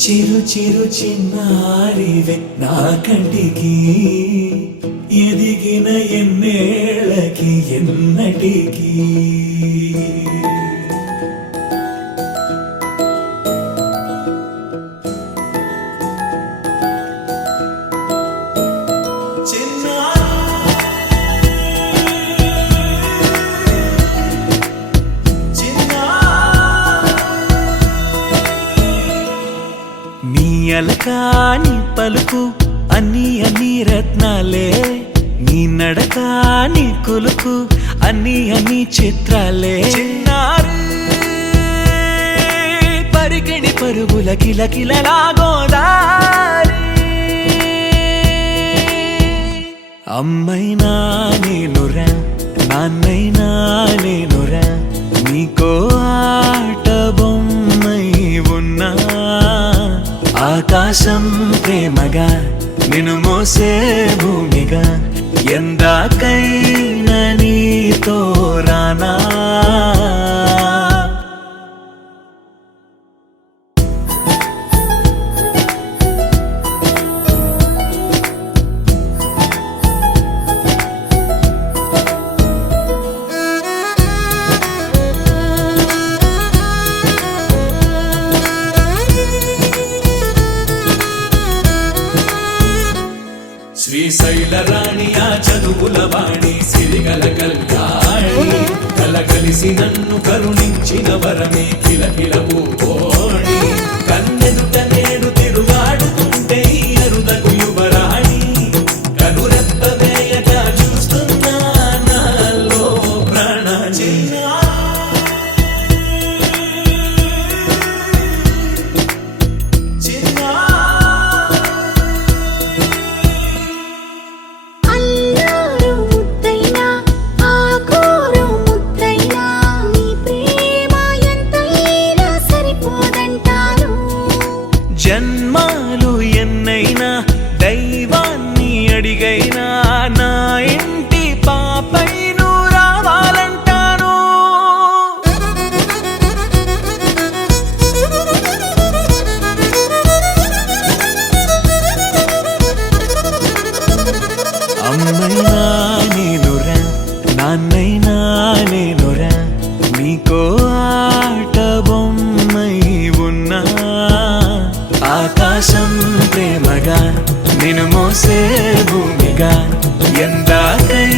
చిరు చిరు చిన్నారివే నా కంటికి ఎదిగిన ఎన్నేళ్ళకి ఎన్నటికి అలకాని పలుకు అన్ని అన్ని రత్నాలే నీ నడకాని కొలుకు అన్ని అన్ని చిత్రాలే పరికిణి పరుగుల కిలకిలలాగోదారి అమ్మైనా నేనురా నాన్నైనా నేనురా నీకో ఆట బొమ్మై ఉన్నా ఆకాశం ప్రేమగా నిన్ను మోసే భూమిగా ఎందాకైనా నీతో రానా శ్రీశైల రాణి ఆ చదువుల వాణి సిరిగల కళ్యాణి కలగలిసి నన్ను కరుణించిన వరమే కిలకిల పూకోణి కన్నెదుట నేడు తిరుగాడుతుంటే అరుదకు యువరాణి కనురెప్ప వేయగా చూస్తున్నా నాలో ప్రాణ జన్మాలు ఎన్నైనా దైవాన్ని అడిగైనా నా ఇంటి పాపై నువ్వు రావాలంటాను అమ్మైనా నేనురా నాన్నైనా నేనురా నీకో ఆట బొమ్మై ఉన్నా ఆకాశం ప్రేమగా నిన్ను మోసే భూమిగా ఎందాకై